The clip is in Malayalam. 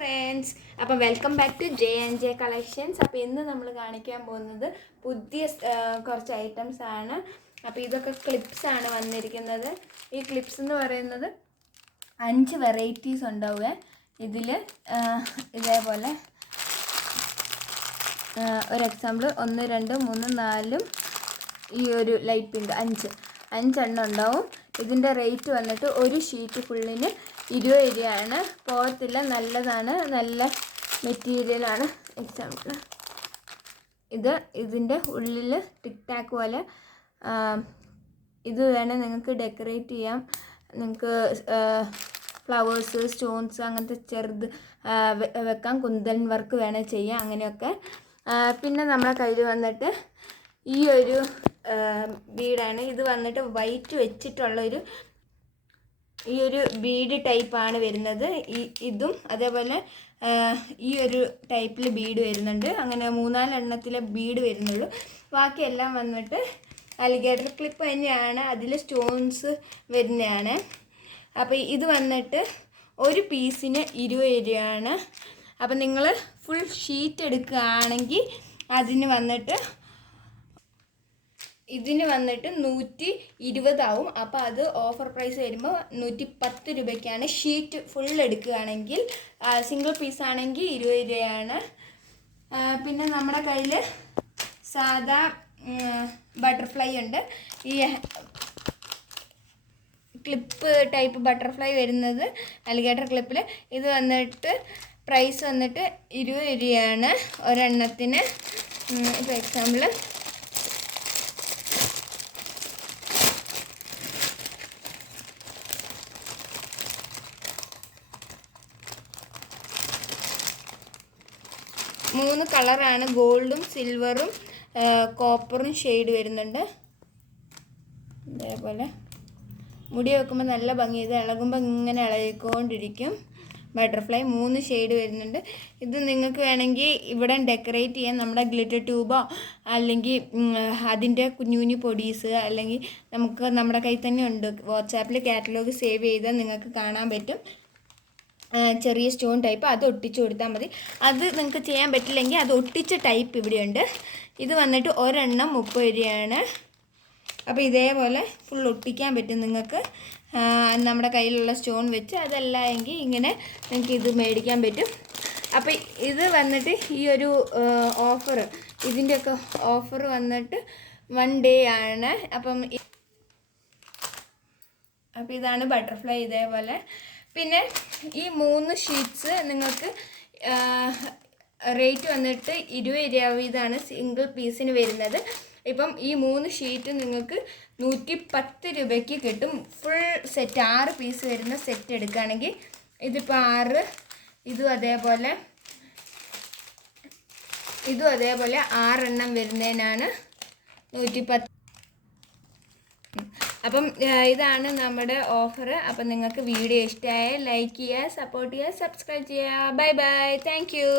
ഫ്രണ്ട്സ്, അപ്പം welcome back to J&J collections. അപ്പോൾ ഇന്ന് നമ്മൾ കാണിക്കാൻ പോകുന്നത് പുതിയ കുറച്ച് ഐറ്റംസ് ആണ്. അപ്പോൾ ഇതൊക്കെ ക്ലിപ്സ് ആണ് വന്നിരിക്കുന്നത്. ഈ ക്ലിപ്സ് എന്ന് പറയുന്നത് 5 വെറൈറ്റീസ് ഉണ്ടാവുക ഇതിൽ. ഇതേപോലെ ഒരു എക്സാമ്പിൾ 1 2 3 4 ഈ ഒരു ലൈറ്റ് പിങ്ക് 5 എണ്ണം ഉണ്ടാവും. ഇതിൻ്റെ റേറ്റ് വന്നിട്ട് ഒരു ഷീറ്റ് ഫുള്ളിന് 20 രൂപയാണ്. പോകത്തില്ല, നല്ലതാണ്, നല്ല മെറ്റീരിയലാണ്. എക്സാമ്പിൾ ഇതിൻ്റെ ഉള്ളിൽ ടിക് ടാക്ക് പോലെ ഇത് വേണേൽ നിങ്ങൾക്ക് ഡെക്കറേറ്റ് ചെയ്യാം. നിങ്ങൾക്ക് ഫ്ലവേഴ്സ്, സ്റ്റോൺസ് അങ്ങനത്തെ ചെറുത് വെക്കാം. കുന്തൻ വർക്ക് വേണേൽ ചെയ്യാം, അങ്ങനെയൊക്കെ. പിന്നെ നമ്മുടെ കയ്യിൽ വന്നിട്ട് ഈ ഒരു ബീഡാണ്. ഇത് വന്നിട്ട് വൈറ്റ് വെച്ചിട്ടുള്ളൊരു ഈ ഒരു ബീഡ് ടൈപ്പാണ് വരുന്നത്. ഇതും അതേപോലെ ഈ ഒരു ടൈപ്പിൽ ബീഡ് വരുന്നുണ്ട്. അങ്ങനെ 3-4 എണ്ണത്തിലെ ബീഡ് വരുന്നുള്ളൂ. ബാക്കിയെല്ലാം വന്നിട്ട് അലിഗേറ്റർ ക്ലിപ്പ് തന്നെയാണ്, അതിൽ സ്റ്റോൺസ് വരുന്നതാണ്. അപ്പോൾ ഇത് വന്നിട്ട് ഒരു പീസിന് 20 രൂപയാണ്. അപ്പം നിങ്ങൾ ഫുൾ ഷീറ്റ് എടുക്കുകയാണെങ്കിൽ ഇതിന് വന്നിട്ട് 120 ആവും. അപ്പോൾ അത് ഓഫർ പ്രൈസ് വരുമ്പോൾ 110 രൂപയ്ക്കാണ്. ഷീറ്റ് ഫുൾ എടുക്കുകയാണെങ്കിൽ, സിംഗിൾ പീസ് ആണെങ്കിൽ 20 രൂപയാണ്. പിന്നെ നമ്മുടെ കയ്യിൽ സാധാ ബട്ടർഫ്ലൈ ഉണ്ട്. ഈ ക്ലിപ്പ് ടൈപ്പ് ബട്ടർഫ്ലൈ വരുന്നത് അലിഗേറ്റർ ക്ലിപ്പിൽ. ഇത് വന്നിട്ട് പ്രൈസ് വന്നിട്ട് 20 രൂപയാണ് ഒരെണ്ണത്തിന്. ഇപ്പോൾ എക്സാമ്പിൾ മൂന്ന് കളറാണ്, ഗോൾഡും സിൽവറും കോപ്പറും ഷെയ്ഡ് വരുന്നുണ്ട്. ഇതേപോലെ മുടി വെക്കുമ്പോൾ നല്ല ഭംഗി. ഇത് ഇളകുമ്പോൾ ഇങ്ങനെ ഇളകിക്കൊണ്ടിരിക്കും. ബട്ടർഫ്ലൈ 3 ഷെയ്ഡ് വരുന്നുണ്ട്. ഇത് നിങ്ങൾക്ക് വേണമെങ്കിൽ ഇവിടെ ഡെക്കറേറ്റ് ചെയ്യാൻ നമ്മുടെ ഗ്ലിറ്റർ ട്യൂബോ അല്ലെങ്കിൽ അതിൻ്റെ കുഞ്ഞു കുഞ്ഞു പൊടീസ്, അല്ലെങ്കിൽ നമുക്ക് നമ്മുടെ കയ്യിൽ തന്നെ ഉണ്ട്. വാട്സാപ്പിൽ കാറ്റലോഗ് സേവ് ചെയ്താൽ നിങ്ങൾക്ക് കാണാൻ പറ്റും. ചെറിയ സ്റ്റോൺ ടൈപ്പ് അത് ഒട്ടിച്ച് കൊടുത്താൽ മതി. അത് നിങ്ങൾക്ക് ചെയ്യാൻ പറ്റില്ലെങ്കിൽ അത് ഒട്ടിച്ച ടൈപ്പ് ഇവിടെയുണ്ട്. ഇത് വന്നിട്ട് ഒരെണ്ണം 30 രൂപയാണ്. അപ്പോൾ ഇതേപോലെ ഫുൾ ഒട്ടിക്കാൻ പറ്റും നിങ്ങൾക്ക് നമ്മുടെ കയ്യിലുള്ള സ്റ്റോൺ വെച്ച്. അതല്ല എങ്കിൽ ഇങ്ങനെ നിങ്ങൾക്ക് ഇത് മേടിക്കാൻ പറ്റും. അപ്പോൾ ഇത് വന്നിട്ട് ഈ ഒരു ഓഫർ, ഇതിൻ്റെയൊക്കെ ഓഫർ വന്നിട്ട് 1 ഡേ ആണ്. അപ്പം ഇതാണ് ബട്ടർഫ്ലൈ ഇതേപോലെ. പിന്നെ ഈ 3 ഷീറ്റ്സ് നിങ്ങൾക്ക് റേറ്റ് വന്നിട്ട് 20 രൂപ വീതമാണ് സിംഗിൾ പീസിന് വരുന്നത്. ഇപ്പം ഈ 3 ഷീറ്റ് നിങ്ങൾക്ക് 110 രൂപയ്ക്ക് കിട്ടും. ഫുൾ സെറ്റ് 6 പീസ് വരുന്ന സെറ്റ് എടുക്കുകയാണെങ്കിൽ. ഇതിപ്പോൾ 6, ഇതും അതേപോലെ 6 എണ്ണം വരുന്നതിനാണ് 110. അപ്പം ഇതാണ് നമ്മുടെ ഓഫർ. അപ്പം നിങ്ങൾക്ക് വീഡിയോ ഇഷ്ടമായാൽ ലൈക്ക് ചെയ്യുക, സപ്പോർട്ട് ചെയ്യുക, സബ്സ്ക്രൈബ് ചെയ്യുക. Bye bye, thank you.